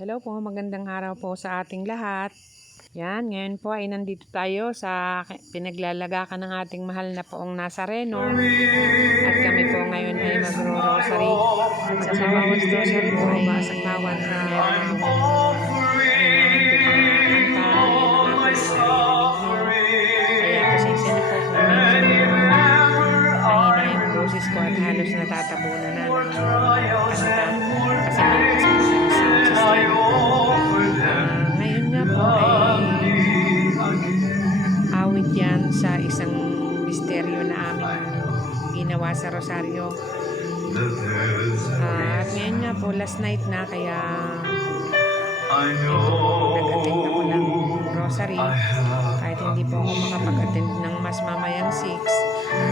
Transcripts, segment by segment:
Hello po, magandang araw po sa ating lahat. Yan, ngayon po ay nandito tayo sa pinaglalagakan ng ating mahal na poong Nazareno. At kami po ngayon ay magro-rosary. At sa bawat rosary po ay sa bawat meron pong hinahandog na kanta. Yan ang ating naririnig. Kaya pasensya na po kung medyo mahina yung boses ko at halos natatabunan na ng kanta. Kasi malakas po yung sound system. Ngayon nga po ay awit yan sa isang misteryo na aming ginawa sa Rosario. At ngayon nga po, last night na, kaya ito po, nag-attend ako ng rosary. Kahit hindi po ako makapag-attend ng mas mamayang 6.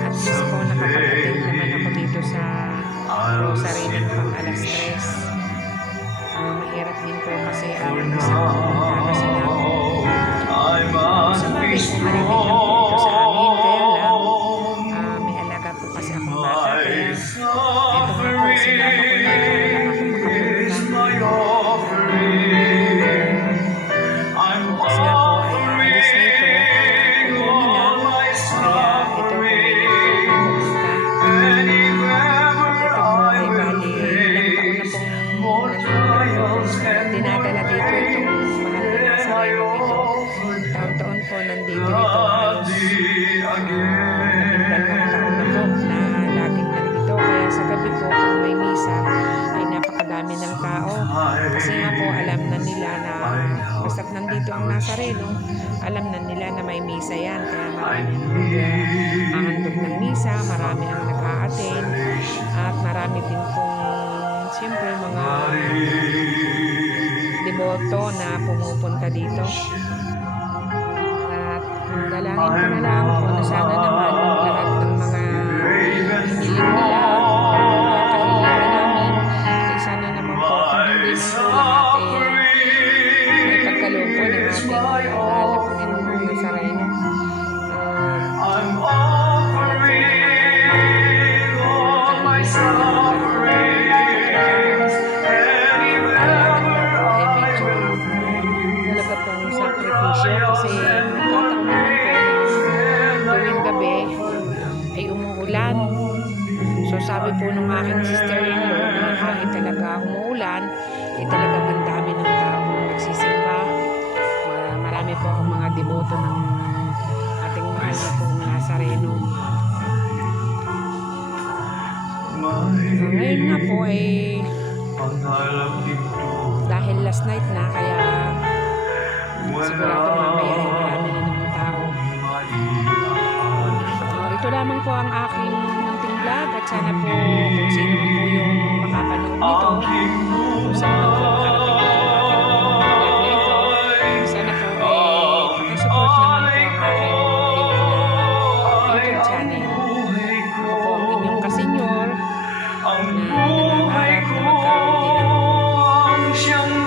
At least po, nakapag-attend naman ako dito sa rosary ng pang alas 3. Mahirap din po kasi ang isang kasi na po. Sa bagay po, marinig lang po ito sa amin. Kaya lang, may alaga po kasi akong bata. Kaya ito nga po, sinama ko na para lang ako makapunta. Bukas nga po ay alis na ito. Kukunin na. Kaya ito po ay pupunta. At ito po ay bali ilang taon na pong dinadala dito itong mahal na Nazareno ito. Taon-taon po nandito ito halos 12 taon na po na laging nandito. Kaya sa gabi po kung may misa ay napakadami ng tao. Kasi nga po alam na nila na basta't nandito ang Nazareno, alam na nila na may misa yan. Kaya marami ang naghahandog ng misa, marami ang nag-a-attend, at marami din pong siyempre mga deboto na pumupunta dito. At dalangin ko na lang po na sana naman lahat ng mga hiniling nila, mga kahilingan namin, ay sana naman po kung hindi man po lahat may pagkaloob po ng ating mahal na Panginoong Nazareno. Para po kasi nagkataon naman po na tuwing gabi ay umuulan. So sabi po nung aking sister-in-law na kahit talaga umuulan, ay talagang ang dami ng tao nagsisimba. Marami po ang mga deboto ng ating mahal na poong Nazareno. Ngayon nga po ay dahil last night na, kaya sigurado mamaya ay marami na naman tao. Ito lamang po ang aking munting vlog, at sana po kung sino po yung makapanood nito, kung saan man po makarating ito aking vlog na ito, sana po pakisupport naman po ang aking link na YouTube channel. Ako po ang inyong kasenyor na nangangarap na magkaroon din ng views sa aking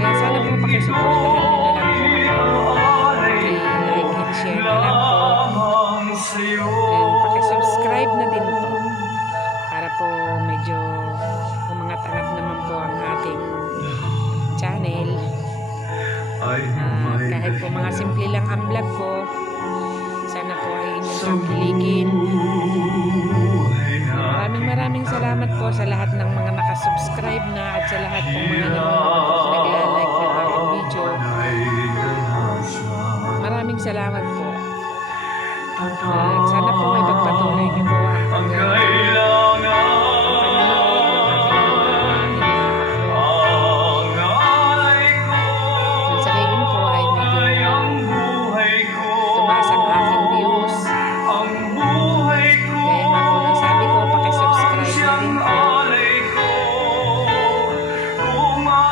kaya sana po pakisuportahan nyo na lang po ako. I-like and share na lang po. And pakisubscribe na din po. Para po medyo umangat-angat naman po ang ating channel. Kahit po mga simple lang ang vlog ko, sana po ay inyong tangkilikin. Maraming salamat po sa lahat ng mga nakasubscribe na, at sa lahat pong mga nagla-like ng aking video. Maraming salamat po. Sana po ay pagpatuloy niyo po ang panonood ng aking sa gayon po ay medyo tumaas ang aking views. Kaya nga po lang sabi ko, pakisubscribe na din po.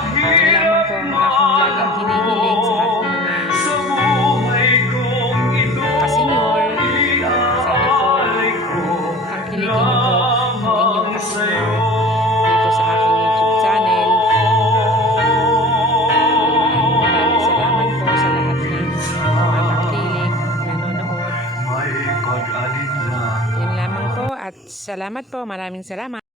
Ito lamang po ang aking laging hinihiling sa aking kasenyor. Sana Yan lamang po at salamat po. Maraming salamat.